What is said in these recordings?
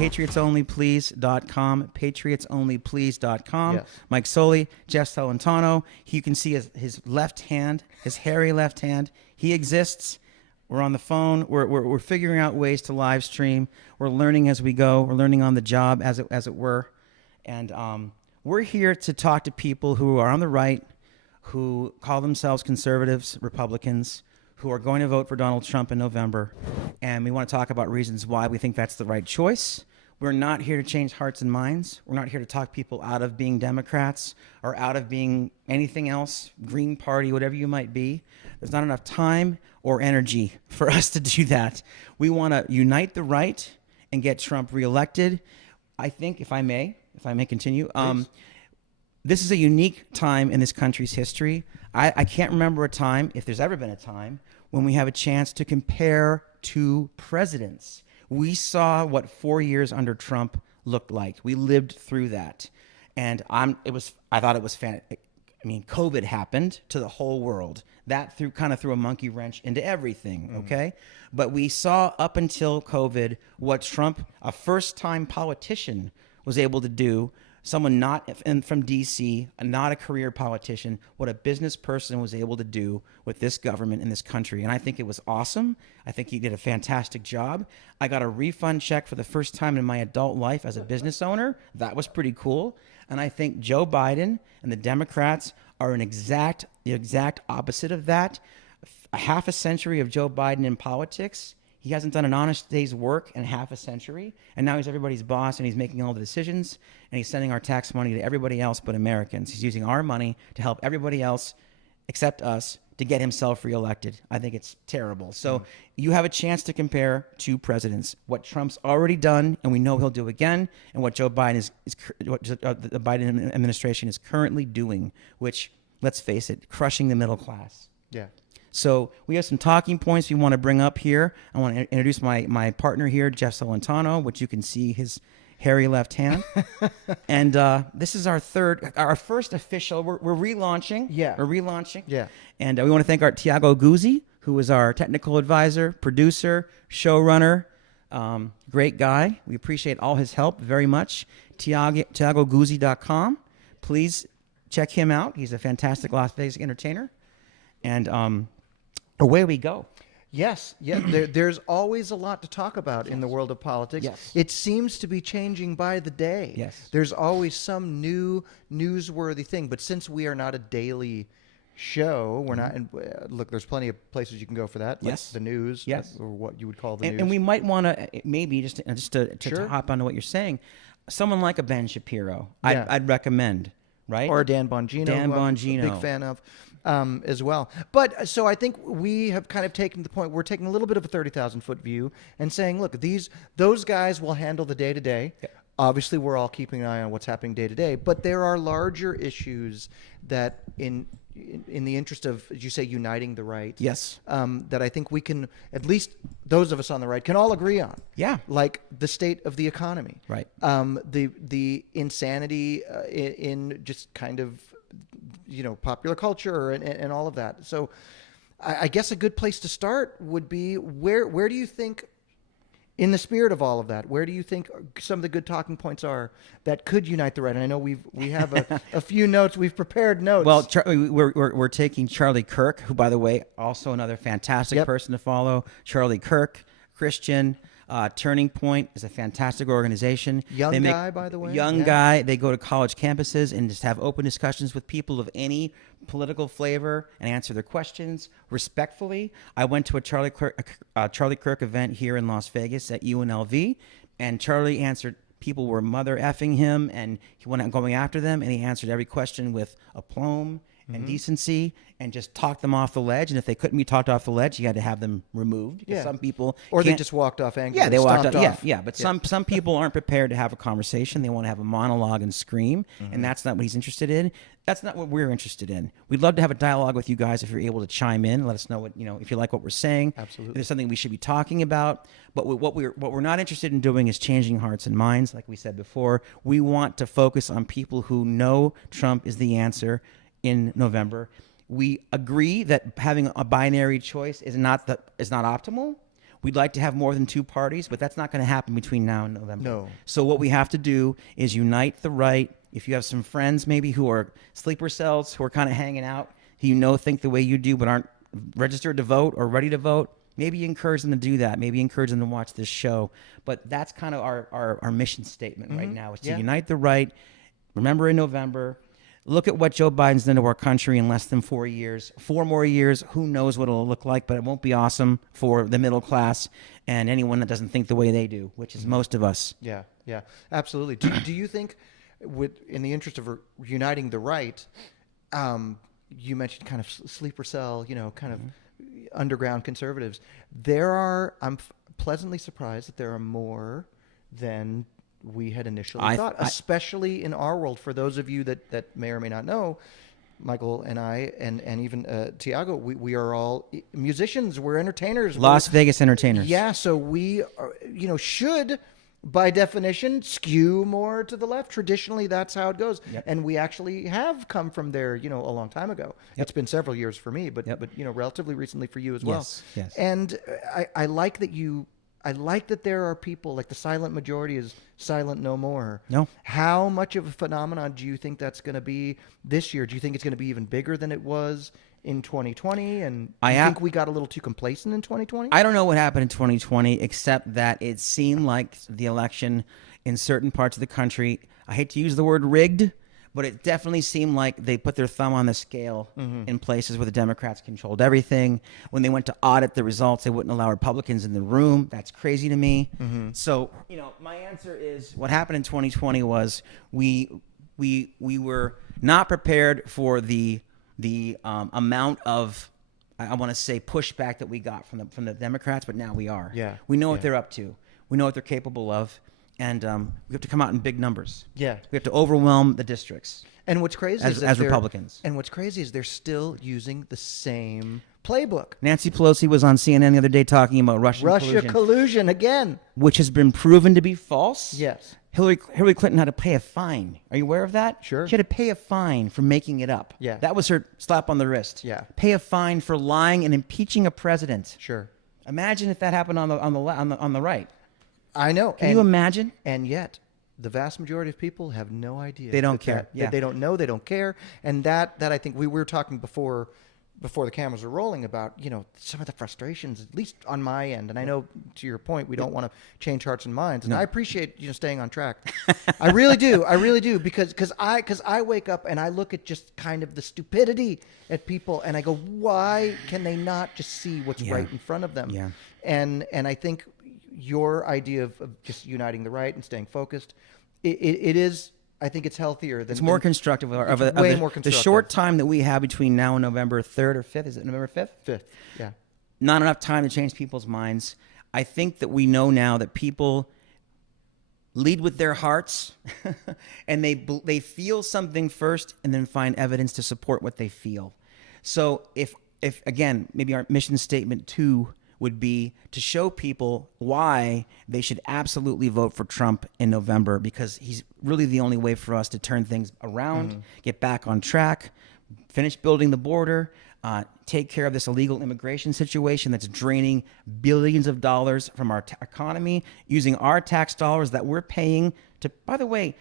PatriotsOnlyPlease.com, PatriotsOnlyPlease.com. Yes. Mike Soli, Jeff Celentano. You can see his left hand, his hairy left hand. He exists. We're on the phone. We're figuring out ways to live stream. We're learning as we go. We're learning on the job, as it were. And we're here to talk to people who are on the right, who call themselves conservatives, Republicans, who are going to vote for Donald Trump in November. And we want to talk about reasons why we think that's the right choice. We're not here to change hearts and minds. We're not here to talk people out of being Democrats or out of being anything else, Green Party, whatever you might be. There's not enough time or energy for us to do that. We want to unite the right and get Trump reelected. I think, if I may continue, this is a unique time in this country's history. I can't remember a time, if there's ever been a time, when we have a chance to compare two presidents. We saw what 4 years under Trump looked like. We lived through that. And I thought it was fantastic. I mean, COVID happened to the whole world. That kind of threw a monkey wrench into everything, okay? But we saw up until COVID what Trump, a first-time politician, was able to do. Someone not from D.C., not a career politician, what a business person was able to do with this government in this country. And I think it was awesome. I think he did a fantastic job. I got a refund check for the first time in my adult life as a business owner. That was pretty cool. And I think Joe Biden and the Democrats are the exact opposite of that. A half a century of Joe Biden in politics. He hasn't done an honest day's work in half a century, and now he's everybody's boss, and he's making all the decisions, and he's sending our tax money to everybody else but Americans. He's using our money to help everybody else except us to get himself reelected. I think it's terrible. So you have a chance to compare two presidents, what Trump's already done, and we know he'll do again, and what Joe Biden what the Biden administration is currently doing, which, let's face it, crushing the middle class. Yeah. So we have some talking points we want to bring up here. I want to introduce my partner here, Jeff Celentano, which you can see his hairy left hand. And this is our first official. We're relaunching. Yeah. We're relaunching. Yeah. And we want to thank our Tiago Guzzi, who is our technical advisor, producer, showrunner. Great guy. We appreciate all his help very much. TiagoGuzzi.com. Please check him out. He's a fantastic Las Vegas entertainer. And away we go. Yes. Yeah. There's always a lot to talk about in the world of politics. Yes. It seems to be changing by the day. Yes. There's always some new newsworthy thing. But since we are not a daily show, we're not. And look, there's plenty of places you can go for that. Like Yes. the news. Yes. Or what you would call the news. And we might want to maybe just to hop onto what you're saying, someone like a Ben Shapiro, Yeah. I'd recommend, right? Or Dan Bongino. Dan who I'm Bongino. a big fan of. As well. But so I think we have kind of taken the point, we're taking a little bit of a 30,000-foot view and saying, look, those guys will handle the day-to-day. Yeah. Obviously, we're all keeping an eye on what's happening day-to-day, but there are larger issues that in the interest of, as you say, uniting the right, Yes. that I think we can, at least those of us on the right, can all agree on. Yeah. Like the state of the economy. Right. The insanity in just kind of, popular culture and all of that. So I guess a good place to start would be where do you think, in the spirit of all of that, where do you think some of the good talking points are that could unite the right? And I know we have a few notes. We've prepared notes. Well, we're taking Charlie Kirk, who, by the way, also another fantastic person to follow. Charlie Kirk, Christian. Turning Point is a fantastic organization. Young guy, by the way. Young guy. They go to college campuses and just have open discussions with people of any political flavor and answer their questions respectfully. I went to a Charlie Kirk event here in Las Vegas at UNLV, and Charlie answered. People were mother effing him, and he went out going after them, and he answered every question with aplomb and decency, and just talked them off the ledge. And if they couldn't be talked off the ledge, you had to have them removed. Yeah. Some people they just walked off angry. Yeah, they walked off. off. Yeah. But some people aren't prepared to have a conversation. They want to have a monologue and scream, and that's not what he's interested in. That's not what we're interested in. We'd love to have a dialogue with you guys if you're able to chime in. Let us know what if you like what we're saying. Absolutely. If there's something we should be talking about. But what we're not interested in doing is changing hearts and minds, like we said before. We want to focus on people who know Trump is the answer in November. We agree that having a binary choice is not optimal. We'd like to have more than 2 parties, but that's not going to happen between now and November. No. So what we have to do is unite the right. If you have some friends maybe who are sleeper cells, who are kind of hanging out, who think the way you do but aren't registered to vote or ready to vote, maybe you encourage them to do that. Maybe encourage them to watch this show. But that's kind of our mission statement right now, is to unite the right. Remember, in November, look at what Joe Biden's done to our country in less than 4 years. 4 more years, who knows what it'll look like, but it won't be awesome for the middle class and anyone that doesn't think the way they do, which is most of us. Yeah, absolutely. Do you think, in the interest of uniting the right, you mentioned kind of sleeper cell, kind of underground conservatives. I'm pleasantly surprised that there are more than we had initially thought, especially in our world. For those of you that may or may not know, Michael and I, and even Tiago, we are all musicians. We're entertainers. Las Vegas entertainers. Yeah, so we are, should, by definition, skew more to the left. Traditionally, that's how it goes. Yep. And we actually have come from there, a long time ago. Yep. It's been several years for me, but relatively recently for you as well. Yes. And I like that there are people, like the silent majority is silent no more. No. How much of a phenomenon do you think that's going to be this year? Do you think it's going to be even bigger than it was in 2020? And do you think we got a little too complacent in 2020? I don't know what happened in 2020, except that it seemed like the election in certain parts of the country, I hate to use the word rigged, but it definitely seemed like they put their thumb on the scale in places where the Democrats controlled everything. When they went to audit the results, they wouldn't allow Republicans in the room. That's crazy to me. So, my answer is what happened in 2020 was we were not prepared for the amount of, I want to say, pushback that we got from the Democrats, but now we are. Yeah. We know what they're up to. We know what they're capable of. And we have to come out in big numbers. Yeah. We have to overwhelm the districts. And what's crazy as Republicans. And what's crazy is they're still using the same playbook. Nancy Pelosi was on CNN the other day talking about Russia collusion again, which has been proven to be false. Yes. Hillary Clinton had to pay a fine. Are you aware of that? Sure. She had to pay a fine for making it up. Yeah. That was her slap on the wrist. Yeah. Pay a fine for lying and impeaching a president. Sure. Imagine if that happened on the right. I know. Can you imagine? And yet, the vast majority of people have no idea. They don't care. They don't know. They don't care. And that I think we were talking before the cameras were rolling about, some of the frustrations, at least on my end. And I know, to your point, we don't want to change hearts and minds. And I appreciate staying on track. I really do. I really do, because I wake up and I look at just kind of the stupidity at people, and I go, why can they not just see what's right in front of them? Yeah. And I think your idea of just uniting the right and staying focused, it is. I think it's healthier than. It's more constructive. Way more constructive. The short time that we have between now and November 3rd or 5th. Is it November 5th? 5th. Yeah. Not enough time to change people's minds. I think that we know now that people lead with their hearts, and they feel something first, and then find evidence to support what they feel. So if again, maybe our mission statement 2 would be to show people why they should absolutely vote for Trump in November, because he's really the only way for us to turn things around, get back on track, finish building the border, take care of this illegal immigration situation that's draining billions of dollars from our economy, using our tax dollars that we're paying to, by the way,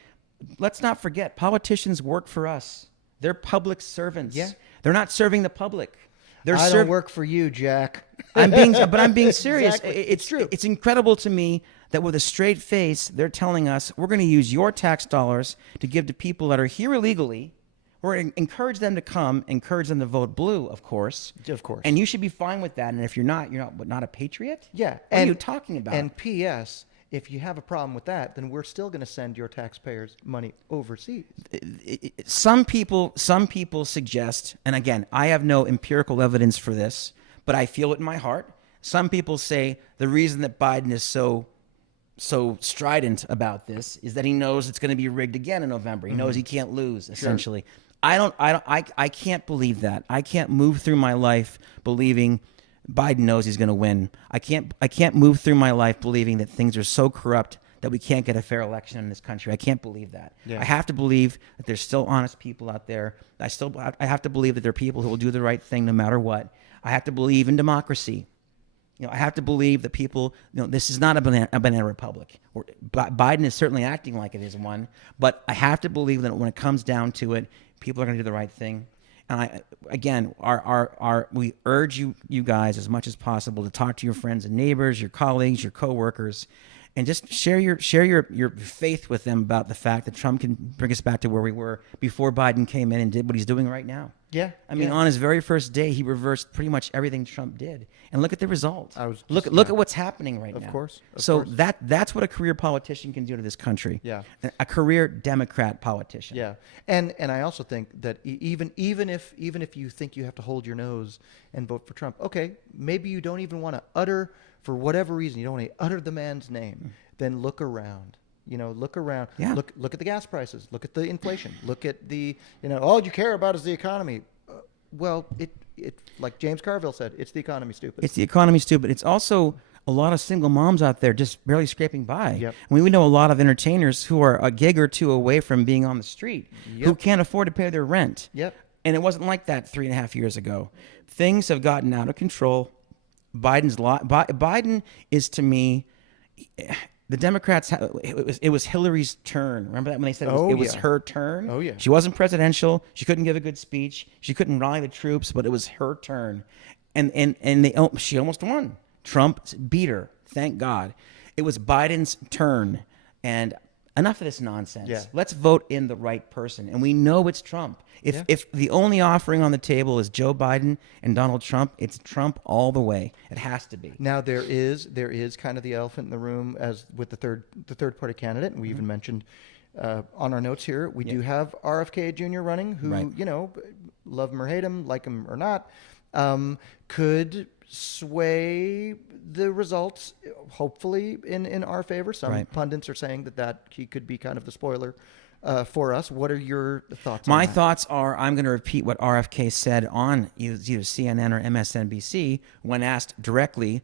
let's not forget, politicians work for us. They're public servants. Yeah. They're not serving the public. I don't work for you, Jack. I'm being serious. Exactly. It's true. It's incredible to me that with a straight face, they're telling us we're going to use your tax dollars to give to people that are here illegally. We're going to encourage them to come, encourage them to vote blue, of course. Of course. And you should be fine with that. And if you're not a patriot? Yeah. What are you talking about? And P.S., if you have a problem with that, then we're still going to send your taxpayers money overseas. Some people suggest, and again, I have no empirical evidence for this, but I feel it in my heart. Some people say the reason that Biden is so strident about this is that he knows it's going to be rigged again in November. He knows he can't lose, essentially. Sure. I can't believe that. I can't move through my life believing Biden knows he's going to win. I can't move through my life believing that things are so corrupt that we can't get a fair election in this country. I can't believe that. Yeah. I have to believe that there's still honest people out there. I have to believe that there are people who will do the right thing no matter what. I have to believe in democracy. I have to believe that people, this is not a banana republic. Biden is certainly acting like it is one, but I have to believe that when it comes down to it, people are going to do the right thing. And we urge you guys as much as possible to talk to your friends and neighbors, your colleagues, your coworkers, and just share your faith with them about the fact that Trump can bring us back to where we were before Biden came in and did what he's doing right now. Yeah. I mean, on his very first day, he reversed pretty much everything Trump did. And look at the result. Look at what's happening right now. Of course. That's what a career politician can do to this country. Yeah. A career Democrat politician. Yeah. And I also think that even if you think you have to hold your nose and vote for Trump, okay, maybe you don't even want to utter, for whatever reason, you don't want to utter the man's name, then look around. Look around. Yeah. Look at the gas prices. Look at the inflation. Look at the, all you care about is the economy. Well, it like James Carville said, it's the economy, stupid. It's the economy, stupid. It's also a lot of single moms out there just barely scraping by. Yep. We know a lot of entertainers who are a gig or two away from being on the street, who can't afford to pay their rent. Yep. And it wasn't like that 3.5 years ago. Things have gotten out of control. Biden is, to me, the Democrats, it was Hillary's turn. Remember that when they said it was her turn? Oh, yeah. She wasn't presidential. She couldn't give a good speech. She couldn't rally the troops, but it was her turn. And she almost won. Trump beat her. Thank God. It was Biden's turn. And enough of this nonsense. Yeah. Let's vote in the right person. And we know it's Trump. If the only offering on the table is Joe Biden and Donald Trump, it's Trump all the way. It has to be. Now there is kind of the elephant in the room as with the third party candidate, and we even mentioned on our notes here we do have RFK Jr. running, who love him or hate him, like him or not, could sway the results hopefully in our favor. Some pundits are saying that he could be kind of the spoiler for us. What are your thoughts on that? My thoughts are, I'm going to repeat what RFK said on either CNN or MSNBC when asked directly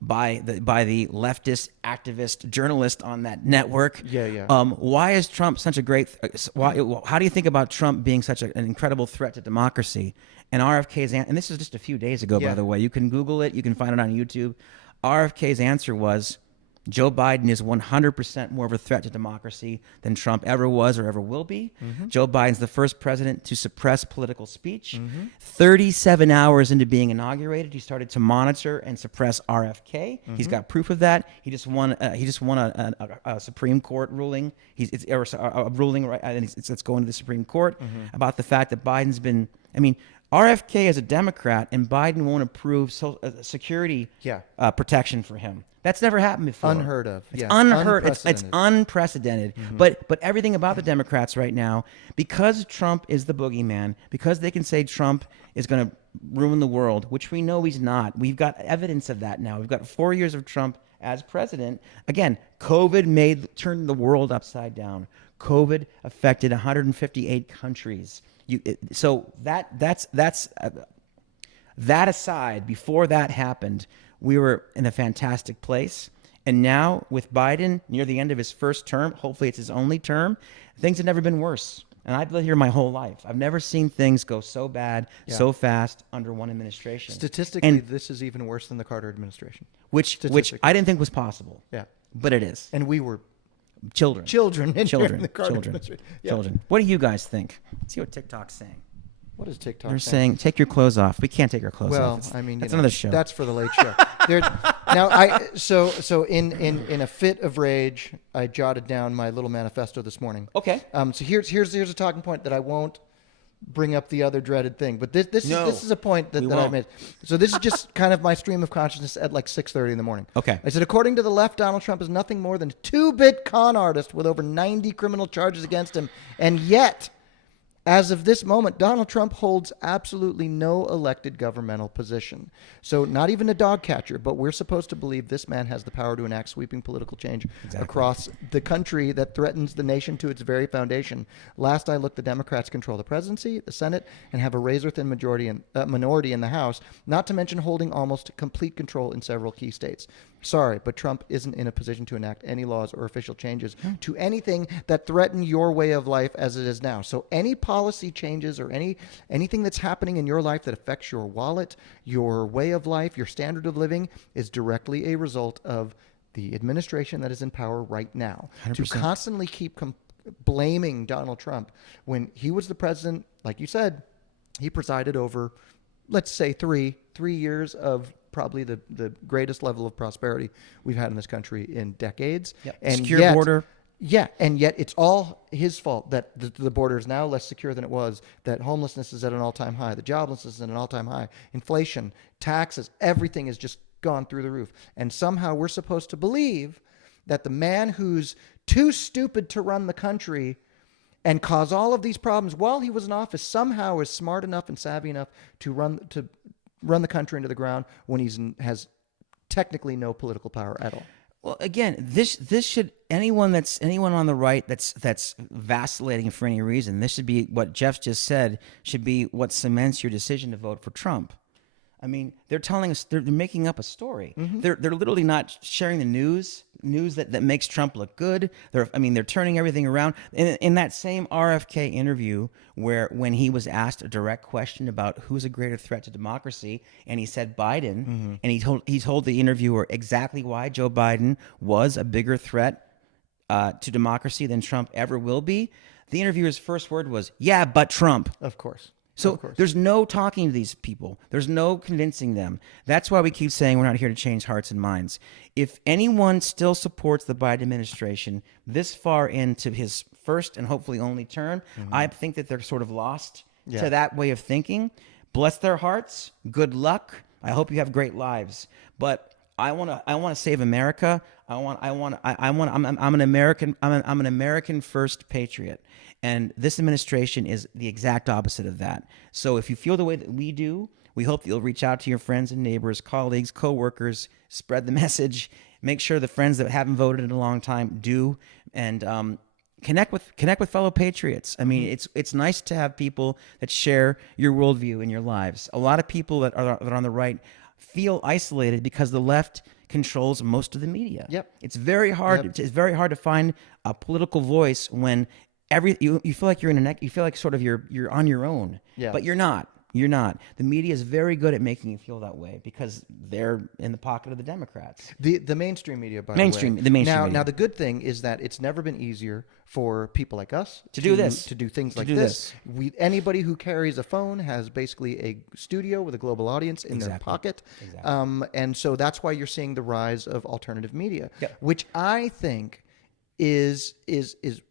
by the leftist activist journalist on that network. Why is Trump such a great? How do you think about Trump being such an incredible threat to democracy? And RFK's and this is just a few days ago, by the way. You can Google it. You can find it on YouTube. RFK's answer was, Joe Biden is 100% more of a threat to democracy than Trump ever was or ever will be. Joe Biden's the first president to suppress political speech. 37 hours into being inaugurated, he started to monitor and suppress RFK. He's got proof of that. He just won a Supreme Court ruling. A ruling, right? And it's going to the Supreme Court about the fact that Biden's been. I mean, RFK is a Democrat, and Biden won't approve security protection for him. That's never happened before. Unheard of. It's unheard. It's unprecedented. But everything about the Democrats right now, because Trump is the boogeyman, because they can say Trump is going to ruin the world, which we know he's not. We've got evidence of that now. We've got 4 years of Trump as president. Again, COVID turned the world upside down. COVID affected 158 countries. That aside, before that happened, we were in a fantastic place. And now with Biden near the end of his first term, hopefully it's his only term, things have never been worse. And I've lived here my whole life. I've never seen things go so bad, so fast under one administration. Statistically, this is even worse than the Carter administration. Which I didn't think was possible. Yeah. But it is. And we were children. Children. Yeah. What do you guys think? Let's see what TikTok's saying. What is TikTok? They're saying, take your clothes off. We can't take our clothes off. Well, I mean, that's another show. That's for the late show. So in a fit of rage, I jotted down my little manifesto this morning. Okay. So here's a talking point that I won't bring up the other dreaded thing, but this is a point that I made. So this is just kind of my stream of consciousness at like 6:30 in the morning. Okay. I said, according to the left, Donald Trump is nothing more than a 2-bit con artist with over 90 criminal charges against him, and yet, as of this moment, Donald Trump holds absolutely no elected governmental position. So not even a dog catcher, but we're supposed to believe this man has the power to enact sweeping political change across the country that threatens the nation to its very foundation. Last I looked, the Democrats control the presidency, the Senate, and have a razor-thin minority in the House, not to mention holding almost complete control in several key states. Sorry, but Trump isn't in a position to enact any laws or official changes to anything that threaten your way of life as it is now. So any policy changes or anything that's happening in your life that affects your wallet, your way of life, your standard of living is directly a result of the administration that is in power right now. 100%. To constantly keep blaming Donald Trump when he was the president, like you said, he presided over, let's say, three years of probably the greatest level of prosperity we've had in this country in decades. Yep. And Secure border. Yeah, and yet it's all his fault that the border is now less secure than it was, that homelessness is at an all-time high, the joblessness is at an all-time high, inflation, taxes, everything has just gone through the roof. And somehow we're supposed to believe that the man who's too stupid to run the country and cause all of these problems while he was in office somehow is smart enough and savvy enough to run the country into the ground when has technically no political power at all. Well, again, this should anyone on the right that's vacillating for any reason. This should be what Jeff just said. Should be what cements your decision to vote for Trump. I mean, they're telling us they're making up a story. Mm-hmm. They're literally not sharing the news that makes Trump look good. They're turning everything around. In that same RFK interview, when he was asked a direct question about who's a greater threat to democracy, and he said Biden, mm-hmm. and he told the interviewer exactly why Joe Biden was a bigger threat to democracy than Trump ever will be. The interviewer's first word was, "Yeah, but Trump." Of course. So there's no talking to these people. There's no convincing them. That's why we keep saying we're not here to change hearts and minds. If anyone still supports the Biden administration this far into his first and hopefully only term, mm-hmm. I think that they're sort of lost to that way of thinking. Bless their hearts. Good luck. I hope you have great lives. But I want to save America. I'm an American first patriot. And this administration is the exact opposite of that. So if you feel the way that we do, we hope that you'll reach out to your friends and neighbors, colleagues, coworkers, spread the message, make sure the friends that haven't voted in a long time do, and connect with fellow patriots. I mean, it's nice to have people that share your worldview in your lives. A lot of people that are on the right feel isolated because the left controls most of the media. Yep. It's very hard. Yep. It's very hard to find a political voice when you feel like you feel like sort of you're on your own. Yeah. But you're not. You're not. The media is very good at making you feel that way because they're in the pocket of the Democrats. The mainstream media, by the way. The mainstream media. Now, the good thing is that it's never been easier for people like us to do things like this. Anybody who carries a phone has basically a studio with a global audience in their pocket. Exactly. And so that's why you're seeing the rise of alternative media, which I think is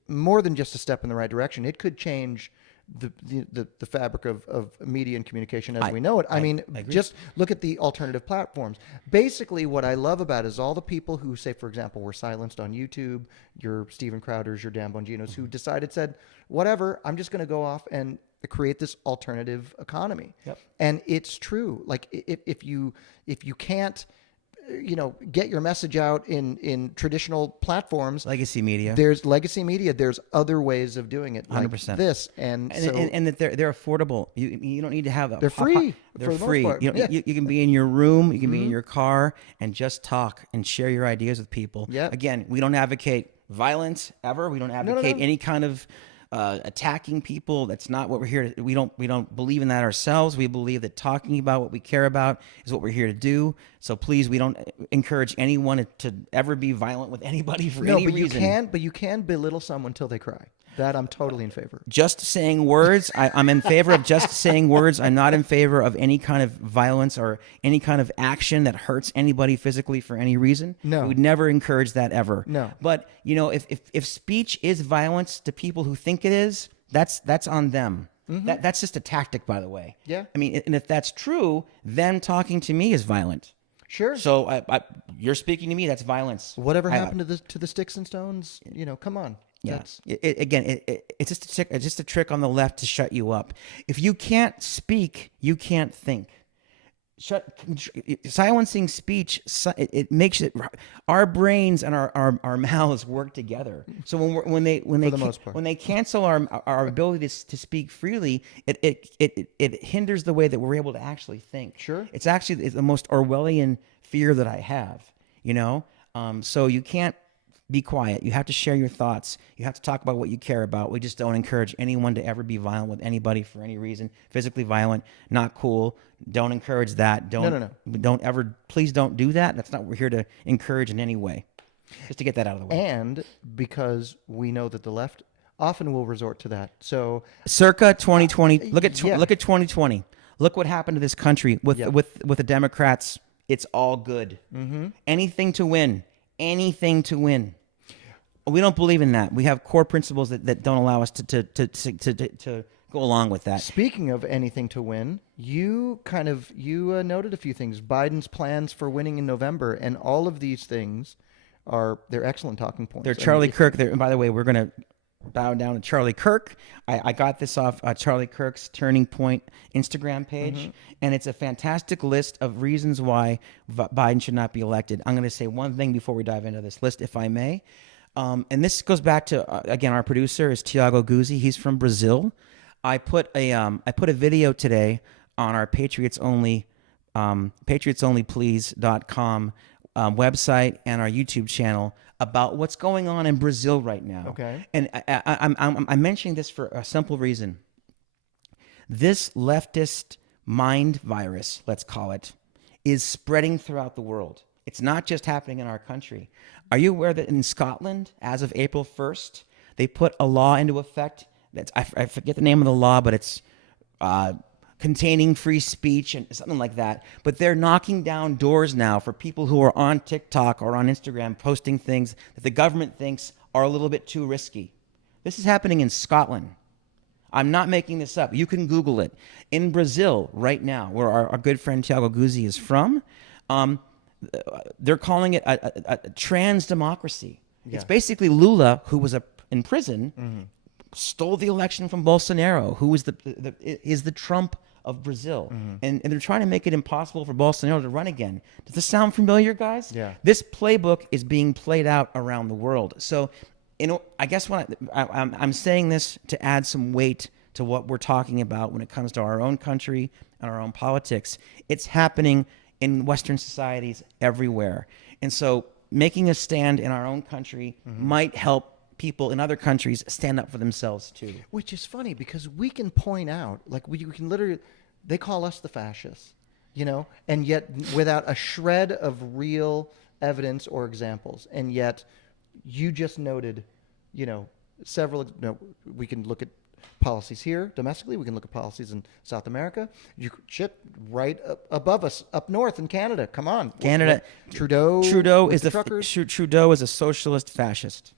more than just a step in the right direction. It could change the fabric of media and communication as we know it. I mean, just look at the alternative platforms. Basically, what I love about it is all the people who say, for example, were silenced on YouTube, your Steven Crowders, your Dan Bonginos, who said, whatever, I'm just going to go off and create this alternative economy. Yep. And it's true. Like if you can't get your message out in traditional platforms. Legacy media. There's legacy media. There's other ways of doing it, like 100%. This, and that they're affordable. You don't need to have. They're free. They're free. You can be in your room. You can be in your car and just talk and share your ideas with people. Yeah. Again, we don't advocate violence ever. We don't advocate any kind of attacking people. That's not what we're here to. We don't believe in that ourselves. We believe that talking about what we care about is what we're here to do. So please, we don't encourage anyone to ever be violent with anybody for any reason. You can belittle someone till they cry. That I'm totally in favor of. Just saying words. I'm in favor of just saying words. I'm not in favor of any kind of violence or any kind of action that hurts anybody physically for any reason. No. We would never encourage that ever. No. But, if speech is violence to people who think it is, that's on them. Mm-hmm. That's just a tactic, by the way. Yeah. I mean, and if that's true, then talking to me is violent. Sure. So you're speaking to me, that's violence. Whatever happened to the sticks and stones, come on. Yeah. It's just a trick on the left to shut you up. If you can't speak, you can't think. Silencing speech, it makes it. Our brains and our mouths work together. So when they cancel our ability to speak freely, it hinders the way that we're able to actually think. Sure. It's actually the most Orwellian fear that I have. So you can't be quiet. You have to share your thoughts. You have to talk about what you care about. We just don't encourage anyone to ever be violent with anybody for any reason. Physically violent, not cool. Don't encourage that. Don't ever, please don't do that. That's not what we're here to encourage in any way. Just to get that out of the way. And because we know that the left often will resort to that. So circa 2020, look at 2020. Look what happened to this country with the Democrats. It's all good. Anything to win. Anything to win. We don't believe in that. We have core principles that don't allow us to go along with that. Speaking of anything to win, you noted a few things. Biden's plans for winning in November, and all of these things they're excellent talking points. They're Charlie Kirk. And by the way, we're going to bow down to Charlie Kirk. I got this off Charlie Kirk's Turning Point Instagram page, and it's a fantastic list of reasons why Biden should not be elected. I'm going to say one thing before we dive into this list, if I may. And this goes back to, again, our producer is Tiago Guzzi. He's from Brazil. I put a video today on our Patriots Only Please.com website and our YouTube channel about what's going on in Brazil right now. Okay. And I'm mentioning this for a simple reason. This leftist mind virus, let's call it, is spreading throughout the world. It's not just happening in our country. Are you aware that in Scotland, as of April 1st, they put a law into effect that's, I forget the name of the law, but it's containing free speech and something like that. But they're knocking down doors now for people who are on TikTok or on Instagram posting things that the government thinks are a little bit too risky. This is happening in Scotland. I'm not making this up. You can Google it. In Brazil right now, where our good friend Tiago Guzzi is from, they're calling it a trans democracy. Yeah. It's basically Lula, who was in prison, stole the election from Bolsonaro, who is the Trump of Brazil. And they're trying to make it impossible for Bolsonaro to run again. Does this sound familiar, guys? Yeah. This playbook is being played out around the world. So, I guess I'm saying this to add some weight to what we're talking about when it comes to our own country and our own politics. It's happening in Western societies everywhere. And so making a stand in our own country might help people in other countries stand up for themselves too. Which is funny because we can point out, like we can literally, they call us the fascists, and yet without a shred of real evidence or examples. And yet you just noted, several, we can look at policies here domestically. We can look at policies in South America. Right above us, up north in Canada. Come on, Canada. Trudeau is Trudeau is a socialist fascist.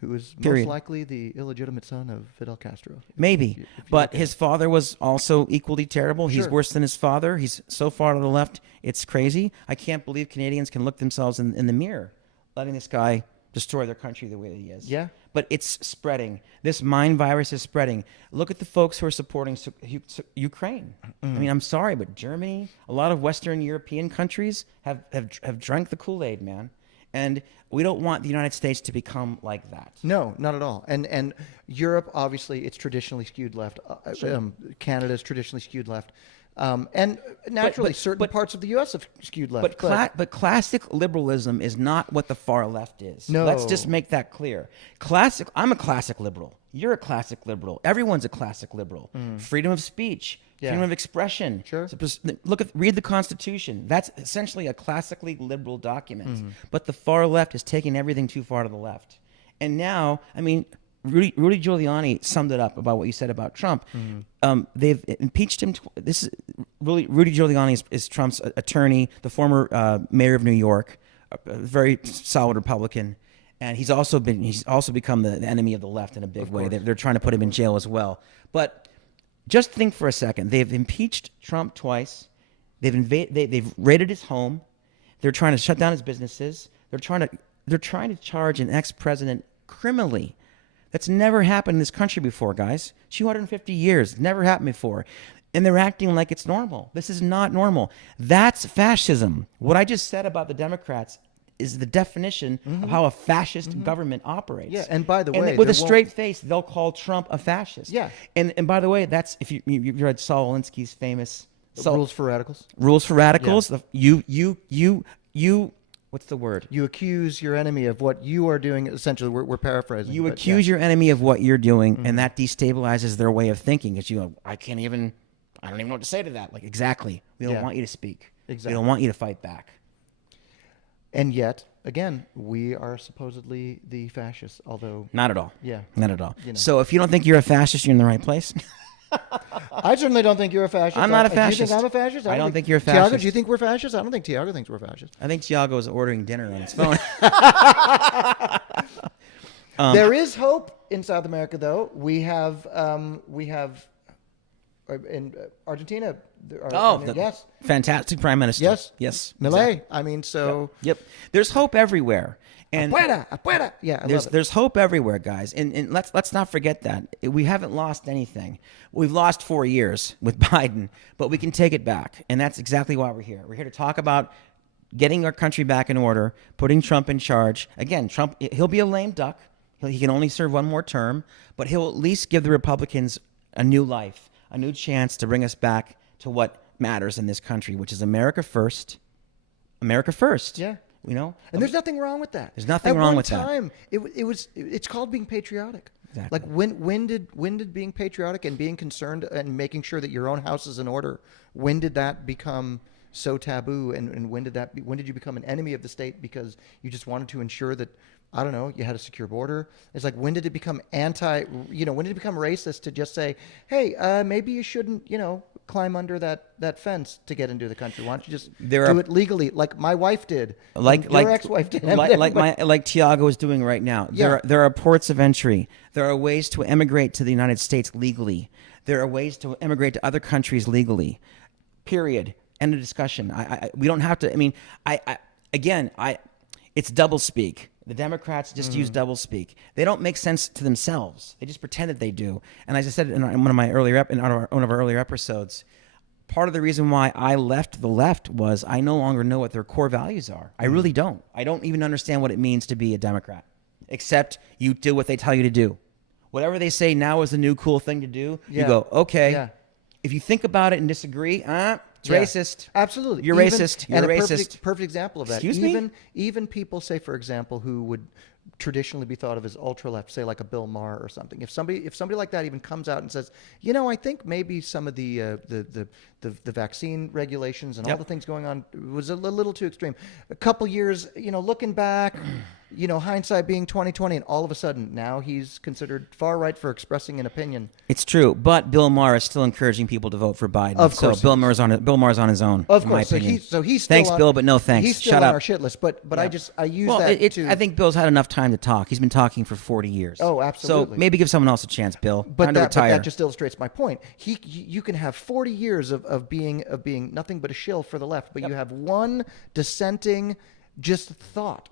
Who is most likely the illegitimate son of Fidel Castro. Maybe. But his father was also equally terrible. He's worse than his father. He's so far to the left, it's crazy. I can't believe Canadians can look themselves in the mirror, letting this guy destroy their country the way that he is. Yeah. But it's spreading. This mind virus is spreading. Look at the folks who are supporting Ukraine. I mean, I'm sorry, but Germany, a lot of Western European countries have drank the Kool-Aid, man. And we don't want the United States to become like that. No, not at all. And Europe, obviously, it's traditionally skewed left. Canada is traditionally skewed left. And naturally, certain parts of the U.S. have skewed left. But classic liberalism is not what the far left is. No. Let's just make that clear. I'm a classic liberal. You're a classic liberal. Everyone's a classic liberal. Freedom of speech. Freedom of expression. Sure. Read the Constitution. That's essentially a classically liberal document. But the far left is taking everything too far to the left. And now, I mean, Rudy Giuliani summed it up about what you said about Trump. They've impeached him. Rudy Giuliani is Trump's attorney, the former mayor of New York, a very solid Republican. And he's also become the enemy of the left in a big way. They're trying to put him in jail as well. But just think for a second. They've impeached Trump twice. They've raided his home. They're trying to shut down his businesses. They're trying to charge an ex-president criminally. That's never happened in this country before, guys. 250 years. Never happened before. And they're acting like it's normal. This is not normal. That's fascism. What I just said about the Democrats is the definition of how a fascist government operates. Yeah, and by the way, with a straight face, they'll call Trump a fascist. Yeah. And by the way, that's if you read Saul Alinsky's famous Rules for Radicals. Rules for Radicals. Yeah. what's the word? You accuse your enemy of what you are doing. Essentially, we're paraphrasing. You but accuse your enemy of what you're doing, and that destabilizes their way of thinking. Because I don't even know what to say to that. Like, exactly. We don't want you to speak. Exactly. We don't want you to fight back. And yet, again, we are supposedly the fascists, although... Not at all. Yeah. Not at all. You know. So if you don't think you're a fascist, you're in the right place. I certainly don't think you're a fascist. I'm not a Do you fascist. think I'm a fascist? I don't think you're a Tiago, fascist. do you think we're fascists? I don't think Tiago thinks we're fascists. I think Tiago is ordering dinner on his phone. There is hope in South America, though. We have in Argentina. Yes, fantastic prime minister. Yes, Milei. Exactly. I mean, so Yep. There's hope everywhere. And afuera. Yeah, there's hope everywhere, guys. And let's not forget that. We haven't lost anything. We've lost 4 years with Biden, but we can take it back. And that's exactly why we're here. We're here to talk about getting our country back in order, putting Trump in charge. Again, Trump, he'll be a lame duck. He can only serve one more term, but he'll at least give the Republicans a new life, a new chance to bring us back to what matters in this country, which is America first. America first. Yeah. You know? And there's nothing wrong with that. There's nothing wrong with that. At one time, it's called being patriotic. Exactly. Like when did being patriotic and being concerned and making sure that your own house is in order, when did that become so taboo? And when did you become an enemy of the state because you just wanted to ensure that, I don't know, you had a secure border? It's like, when did it become when did it become racist to just say, hey, maybe you shouldn't, climb under that fence to get into the country? Why don't you just do it legally, like my wife did, like your ex-wife did, like Tiago is doing right now. Yeah. There are ports of entry. There are ways to emigrate to the United States legally. There are ways to emigrate to other countries legally. Period. End of discussion. We don't have to. I mean, it's doublespeak. The Democrats just use doublespeak. They don't make sense to themselves. They just pretend that they do. And as I said in one of my one of our earlier episodes, part of the reason why I left the left was I no longer know what their core values are. I really don't. I don't even understand what it means to be a Democrat, except you do what they tell you to do. Whatever they say now is the new cool thing to do, you go, okay. Yeah. If you think about it and disagree, it's racist. Absolutely. You're racist. You're and racist. Perfect example of that. Excuse me? Even people, say, for example, who would traditionally be thought of as ultra left, say like a Bill Maher or something. If somebody like that even comes out and says, I think maybe some of the vaccine regulations and all the things going on was a little too extreme. A couple years, looking back, hindsight being 2020, and all of a sudden now he's considered far right for expressing an opinion. It's true, but Bill Maher is still encouraging people to vote for Biden. Of course, so Bill Maher's on his own. Of in course, my opinion. so he's still thanks, on, Bill, but no thanks. He's still Shut on up. our shit list, but I use Well, that to. I think Bill's had enough time to talk. He's been talking for 40 years. Oh, absolutely. So maybe give someone else a chance, Bill. But Time to that retire. just illustrates my point. You can have 40 years of being nothing but a shill for the left, but you have one dissenting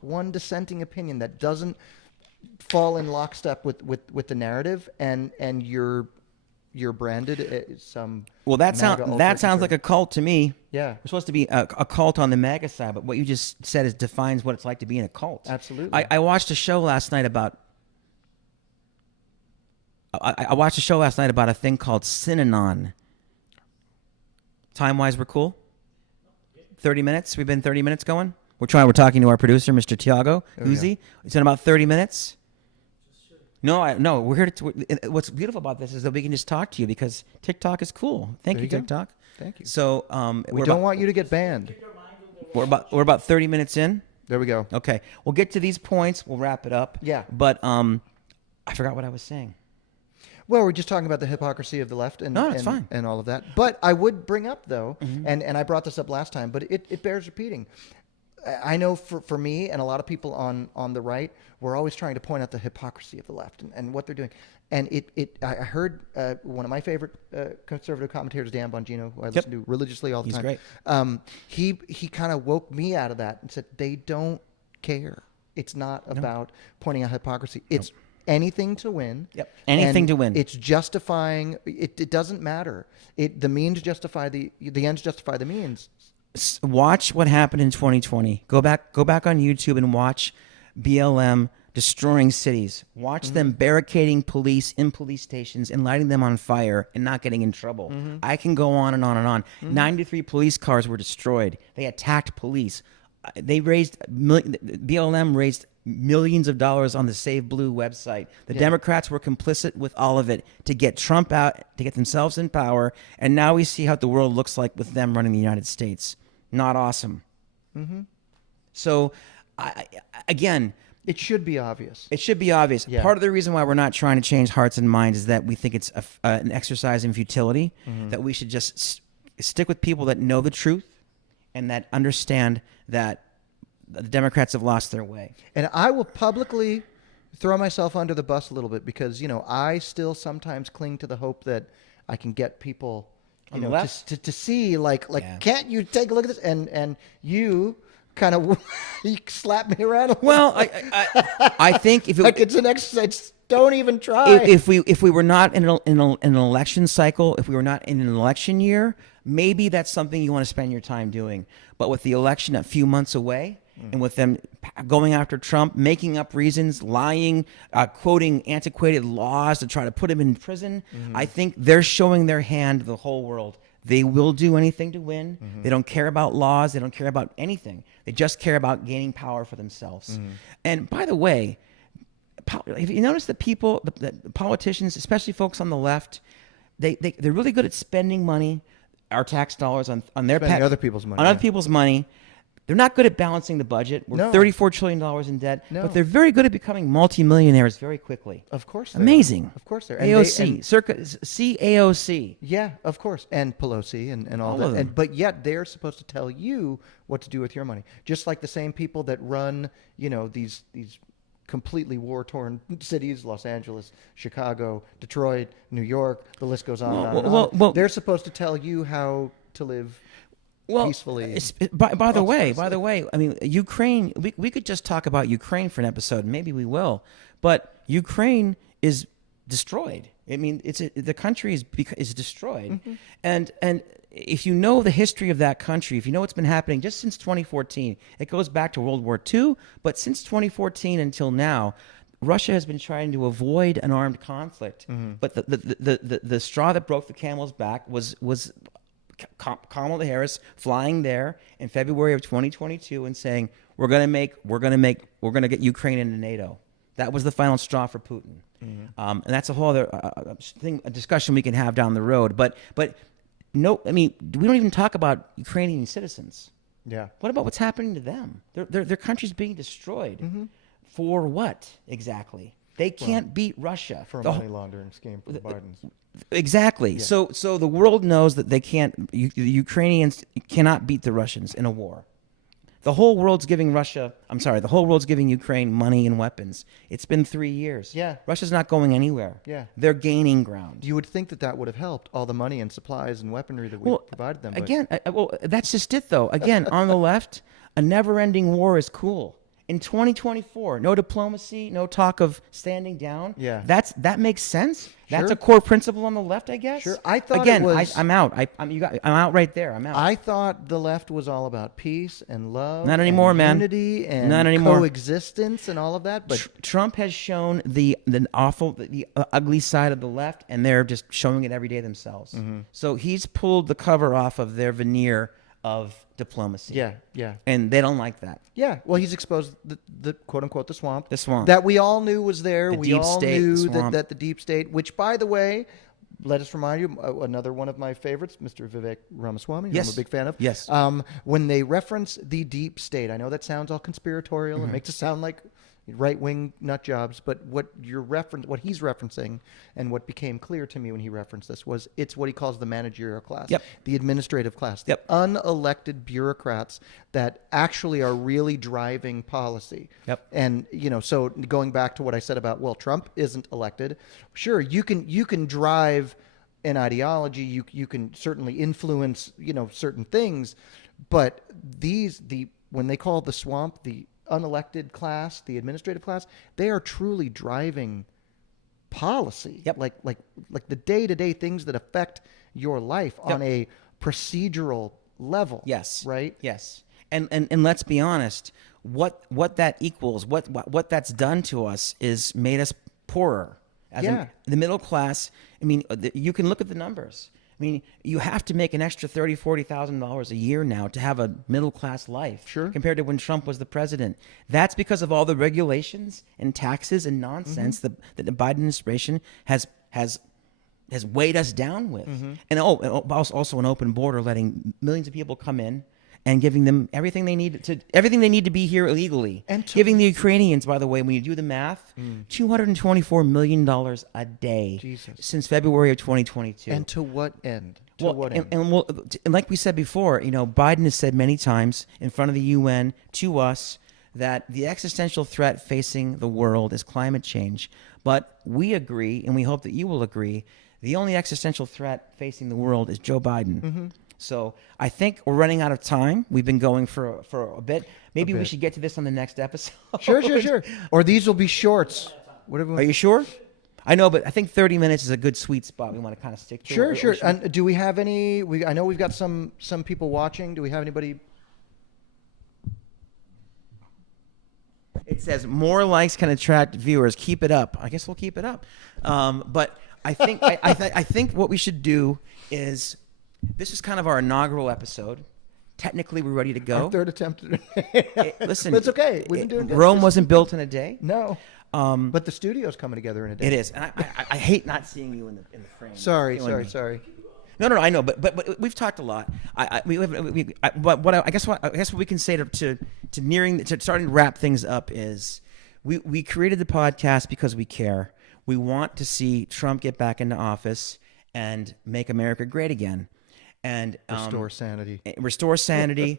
one dissenting opinion that doesn't fall in lockstep with the narrative, and you're branded some. Well, that sounds like a cult to me. Yeah, we're supposed to be a cult on the MAGA side, but what you just said defines what it's like to be in a cult. Absolutely. I watched a show last night about. I watched a show last night about a thing called Synanon. Time-wise, we're cool. 30 minutes. We've been 30 minutes going. We're talking to our producer, Mr. Tiago Uzi. It's in about 30 minutes. No, we're here to. What's beautiful about this is that we can just talk to you because TikTok is cool. Thank you, TikTok. Thank you. So we don't want you to get banned. We're about 30 minutes in. There we go. Okay, we'll get to these points. We'll wrap it up. Yeah. But I forgot what I was saying. Well, we're just talking about the hypocrisy of the left and fine. And all of that. But I would bring up, though, and I brought this up last time, but it bears repeating. I know for me and a lot of people on the right, we're always trying to point out the hypocrisy of the left and what they're doing. And I heard one of my favorite conservative commentators, Dan Bongino, who I listen to religiously all the time. He's great. He kind of woke me out of that and said, they don't care. It's not about pointing out hypocrisy. It's anything to win. Yep. Anything to win. It's justifying. It doesn't matter. The means justify the ends justify the means. Watch what happened in 2020. Go back on YouTube and watch BLM destroying cities. Watch them barricading police in police stations and lighting them on fire and not getting in trouble. I can go on and on and on. 93 police cars were destroyed. They attacked police. BLM raised millions of dollars on the Save Blue website. The Democrats were complicit with all of it to get Trump out, to get themselves in power, and now we see how the world looks like with them running the United States. Not awesome. Mm-hmm. So, again, it should be obvious. It should be obvious. Yeah. Part of the reason why we're not trying to change hearts and minds is that we think it's an exercise in futility, that we should just stick with people that know the truth and that understand that the Democrats have lost their way. And I will publicly throw myself under the bus a little bit because, I still sometimes cling to the hope that I can get people, to see can't you take a look at this? And you kind of you slap me around a little. Well, I think if like it's an exercise, don't even try. If we were not in an election cycle, if we were not in an election year, maybe that's something you want to spend your time doing. But with the election a few months away, and with them going after Trump, making up reasons, lying, quoting antiquated laws to try to put him in prison, I think they're showing their hand to the whole world. They will do anything to win. They don't care about laws. They don't care about anything. They just care about gaining power for themselves. And by the way, if you notice the politicians, especially folks on the left, they're really good at spending money, our tax dollars on their spending other people's money. On other people's money. They're not good at balancing the budget. We're $34 trillion in debt, but they're very good at becoming multimillionaires very quickly. Of course, amazing. Of course, they're AOC, circa CAOC. Yeah, of course, and Pelosi and all that. But yet they're supposed to tell you what to do with your money, just like the same people that run, these completely war-torn cities: Los Angeles, Chicago, Detroit, New York. The list goes on and on. Well, they're supposed to tell you how to live. Peacefully. By the way, I mean, Ukraine, we could just talk about Ukraine for an episode, and maybe we will, but Ukraine is destroyed. I mean, the country is destroyed. And if you know the history of that country, if you know what's been happening just since 2014, it goes back to World War II, but since 2014 until now, Russia has been trying to avoid an armed conflict. But the straw that broke the camel's back was Kamala Harris flying there in February of 2022 and saying, we're going to get Ukraine into NATO. That was the final straw for Putin. And that's a whole other a discussion we can have down the road. But no, I mean, we don't even talk about Ukrainian citizens. Yeah. What about what's happening to them? Their country's being destroyed. For what exactly? They can't beat Russia. For a money laundering scheme for the Bidens. Exactly. Yeah. So the world knows that they can't. The Ukrainians cannot beat the Russians in a war. The whole world's giving the whole world's giving Ukraine money and weapons. It's been 3 years. Yeah. Russia's not going anywhere. Yeah. They're gaining ground. You would think that would have helped all the money and supplies and weaponry that we provided them. Again, that's just it though. Again, on the left, a never-ending war is cool. In 2024, no diplomacy, no talk of standing down. Yeah. That makes sense. That's Sure. a core principle on the left, I guess. Sure. I thought again, it was, I'm out. I'm out right there. I'm out. I thought the left was all about peace and love. Not anymore, and man. Unity and Not anymore. Coexistence and all of that. But Trump has shown the ugly side of the left, and they're just showing it every day themselves. So he's pulled the cover off of their veneer of diplomacy. Yeah. And they don't like that. Yeah. Well, he's exposed the quote unquote the swamp. The swamp. That we all knew was there. We deep all state, the knew swamp. that the deep state, which by the way, let us remind you, another one of my favorites, Mr. Vivek Ramaswamy, who Yes. I'm a big fan of. Yes. When they reference the deep state, I know that sounds all conspiratorial and makes it sound like right-wing nut jobs, but what he's referencing, and what became clear to me when he referenced this was it's what he calls the managerial class, Yep. the administrative class, Yep. the unelected bureaucrats that actually are really driving policy. Yep. And so going back to what I said about, well, Trump isn't elected. Sure, you can drive an ideology, you can certainly influence certain things, but when they call the swamp the unelected class, the administrative class, they are truly driving policy. Yep. Like the day-to-day things that affect your life on a procedural level. Yes. Right? Yes. And let's be honest, what that equals, what that's done to us is made us poorer. The middle class, I mean, you can look at the numbers. mean, you have to make an extra $30,000-$40,000 a year now to have a middle class life. Sure. Compared to when Trump was the president. That's because of all the regulations and taxes and nonsense that the Biden administration has weighed us down with. And also an open border, letting millions of people come in and giving them everything they need to be here illegally. And giving the Ukrainians, by the way, when you do the math, $224 million a day Jesus. Since February of 2022. And to what end? And like we said before, Biden has said many times in front of the UN to us that the existential threat facing the world is climate change. But we agree, and we hope that you will agree, the only existential threat facing the world is Joe Biden. So I think we're running out of time. We've been going for a bit. Maybe we should get to this on the next episode. Sure. Or these will be shorts. Whatever. Are you sure? I know, but I think 30 minutes is a good sweet spot. We want to kind of stick to. Sure. And do we have any? I know we've got some people watching. Do we have anybody? It says more likes can attract viewers. Keep it up. I guess we'll keep it up. But I think I think what we should do is, this is kind of our inaugural episode. Technically, we're ready to go. Our third attempt. Listen, it's okay. We've been doing good. Rome wasn't built in a day. No. But the studio's coming together in a day. It is, and I hate not seeing you in the frame. Sorry. No, I know, but we've talked a lot. I guess what we can say to starting to wrap things up is, we created the podcast because we care. We want to see Trump get back into office and make America great again, and Restore sanity.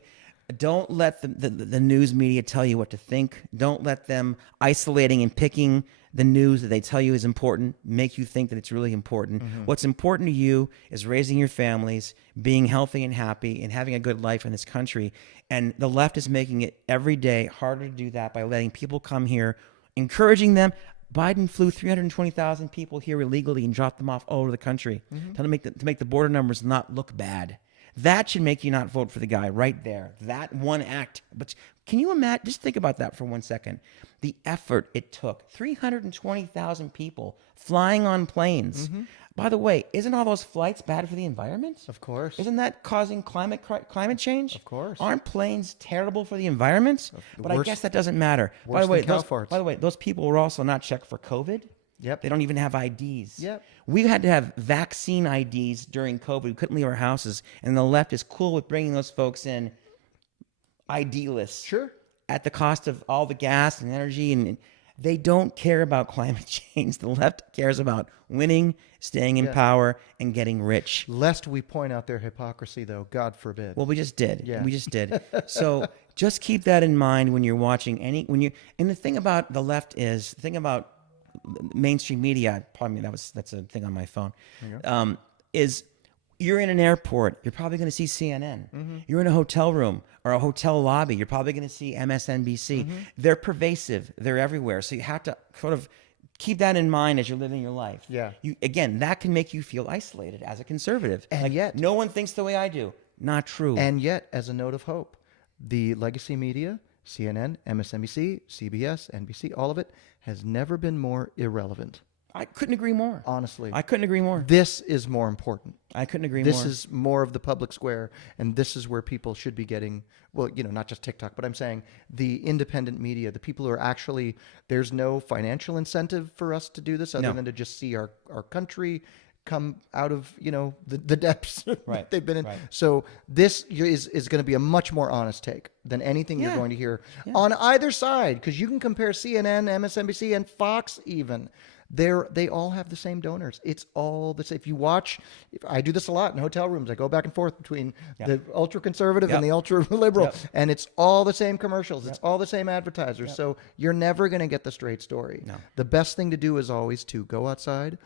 Don't let the news media tell you what to think. Don't let them isolating and picking the news that they tell you is important make you think that it's really important. What's important to you is raising your families, being healthy and happy, and having a good life in this country. And the left is making it every day harder to do that by letting people come here, encouraging them. Biden flew 320,000 people here illegally and dropped them off all over the country to make the border numbers not look bad. That should make you not vote for the guy right there. That one act. But can you imagine? Just think about that for 1 second. The effort it took. 320,000 people flying on planes. By the way, isn't all those flights bad for the environment? Of course. Isn't that causing climate change? Of course. Aren't planes terrible for the environment? But I guess that doesn't matter. By the way, those people were also not checked for COVID. Yep. They don't even have IDs. Yep. We had to have vaccine IDs during COVID. We couldn't leave our houses. And the left is cool with bringing those folks in ID-less. Sure. At the cost of all the gas and energy. And they don't care about climate change. The left cares about winning, staying in power, and getting rich. Lest we point out their hypocrisy, though, God forbid. Well, we just did. Yeah. We just did. So just keep that in mind when you're watching and the thing about the left is, the thing about mainstream media, pardon me, that's a thing on my phone, is you're in an airport, you're probably going to see CNN. You're in a hotel room or a hotel lobby, you're probably going to see MSNBC. They're pervasive. They're everywhere. So you have to sort of keep that in mind as you're living your life. Yeah. Again, that can make you feel isolated as a conservative. And yet, no one thinks the way I do. Not true. And yet, as a note of hope, the legacy media, CNN, MSNBC, CBS, NBC, all of it has never been more irrelevant. I couldn't agree more. Honestly. I couldn't agree more. This is more important. I couldn't agree more. This is more of the public square, and this is where people should be getting, well, not just TikTok, but I'm saying the independent media, the people who are actually, there's no financial incentive for us to do this other than to just see our country come out of, the depths they've been in. Right. So this is going to be a much more honest take than anything you're going to hear on either side, because you can compare CNN, MSNBC, and Fox even. They all have the same donors. It's all the same. If you watch, I do this a lot in hotel rooms. I go back and forth between the ultra conservative and the ultra liberal, and it's all the same commercials. It's all the same advertisers. So you're never going to get the straight story. No. The best thing to do is always to go outside,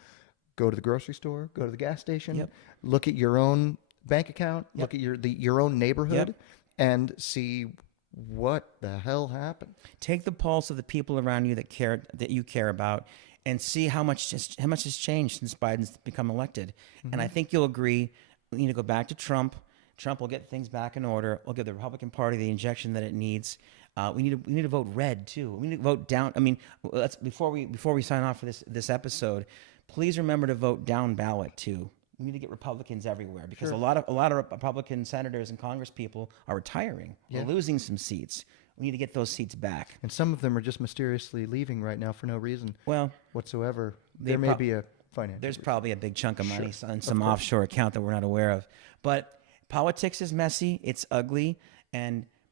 go to the grocery store, go to the gas station, look at your own bank account, look at your own neighborhood, and see what the hell happened. Take the pulse of the people around you that you care about, and see how much has changed since Biden's become elected. And I think you'll agree, we need to go back to Trump. Trump will get things back in order. We'll give the Republican Party the injection that it needs. We need to vote red too. We need to vote down. I mean, before we sign off for this episode, please remember to vote down ballot too. we need to get Republicans everywhere because Sure. a lot of Republican senators and Congress people are retiring. Yeah. We're losing some seats. We need to get those seats back. And some of them are just mysteriously leaving right now for no reason Well, whatsoever. They There may prob- be a financial there's reason. probably a big chunk of money Sure. on some offshore account that we're not aware of. But politics is messy. It's ugly.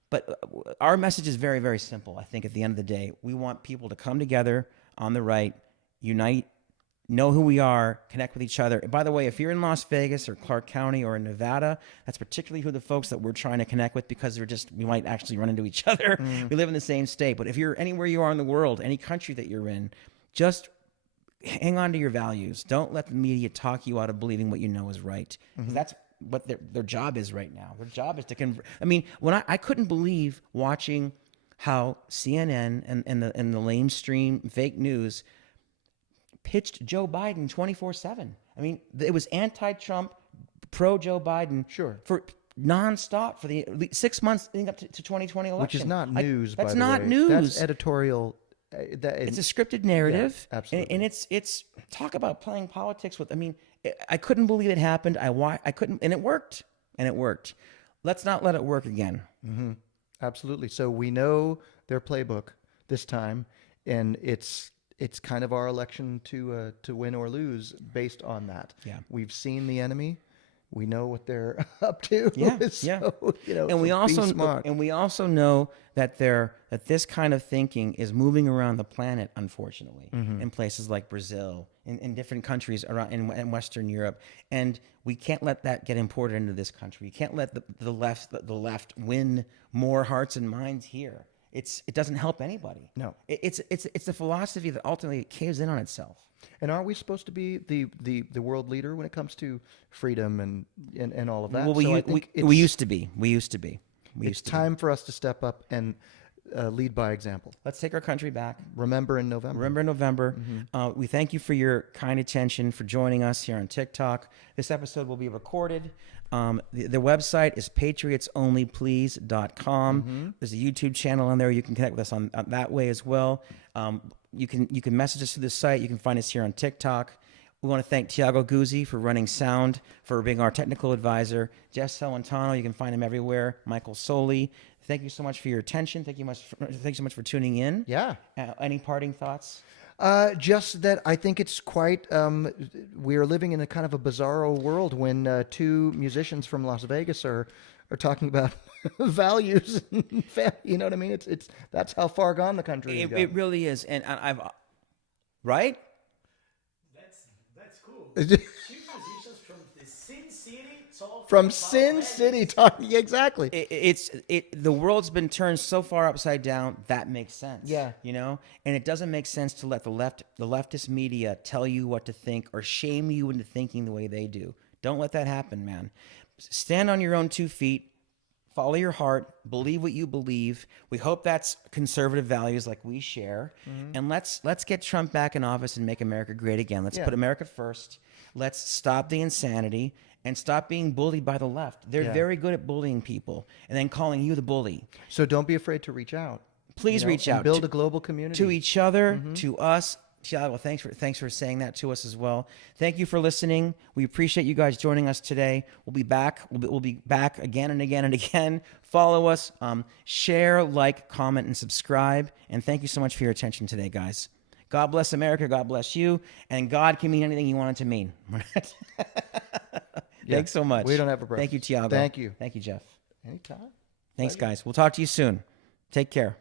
But our message is very, very simple. I think at the end of the day, we want people to come together on the right, unite, know who we are, connect with each other. And by the way, if you're in Las Vegas or Clark County or in Nevada, that's particularly who the folks that we're trying to connect with because we might actually run into each other. We live in the same state. But if you're anywhere you are in the world, any country that you're in, just hang on to your values. Don't let the media talk you out of believing what you know is right. 'Cause that's what their job is right now. Their job is to convert. I mean, when I couldn't believe watching how CNN and the lamestream fake news pitched Joe Biden 24/7. I mean, it was anti-Trump, pro-Joe Biden Sure. for nonstop for the 6 months leading up to 2020 election. Which is not news, by that's the not way. news. That's editorial. It's a scripted narrative. Yeah, absolutely. And it's talk about playing politics with. I mean, I couldn't believe it happened. I couldn't, and it worked. And it worked. Let's not let it work again. Absolutely. So we know their playbook this time, and it's kind of our election to win or lose based on that. Yeah. We've seen the enemy. We know what they're up to. Yeah, So, And we so be also smart. know that this kind of thinking is moving around the planet, unfortunately, in places like Brazil, in different countries around in Western Europe, and we can't let that get imported into this country. We can't let the left win more hearts and minds here. It doesn't help anybody. No. It's a philosophy that ultimately caves in on itself. And aren't we supposed to be the world leader when it comes to freedom and all of that? Well, So I think we used to be. it's time for us to step up and lead by example. Let's take our country back. Remember in November. We thank you for your kind attention, for joining us here on TikTok. This episode will be recorded. The website is patriotsonlyplease.com. There's a YouTube channel on there. You can connect with us on that way as well. You can message us through the site. You can find us here on TikTok. We want to thank Tiago Guzzi for running sound, for being our technical advisor. Jeff Celentano, you can find him everywhere. Michael Soli. Thank you so much for your attention. Thank you so much for tuning in. Yeah. Any parting thoughts? Just that I think it's quite. We are living in a kind of a bizarro world when two musicians from Las Vegas are talking about values. You know what I mean? It's that's how far gone the country is. It really is, and I've right. That's cool. Two musicians from the Sin City talking From about Sin values. City, talking exactly. The world's been turned so far upside down that makes sense. Yeah. And it doesn't make sense to let the leftist media tell you what to think or shame you into thinking the way they do. Don't let that happen, man. Stand on your own 2 feet. Follow your heart. Believe what you believe. We hope that's conservative values like we share. And let's get Trump back in office and make America great again. Let's put America first. Let's stop the insanity and stop being bullied by the left. They're very good at bullying people and then calling you the bully. So don't be afraid to reach out. Please reach and out. build a global community To each other, to us. Tiago, thanks for saying that to us as well. Thank you for listening. We appreciate you guys joining us today. We'll be back. We'll be back again and again and again. Follow us, share, like, comment, and subscribe. And thank you so much for your attention today, guys. God bless America. God bless you. And God can mean anything you want it to mean. Thanks so much. We don't have a breath. Thank you, Tiago. Thank you. Thank you, Jeff. Anytime. Thanks, guys. We'll talk to you soon. Take care.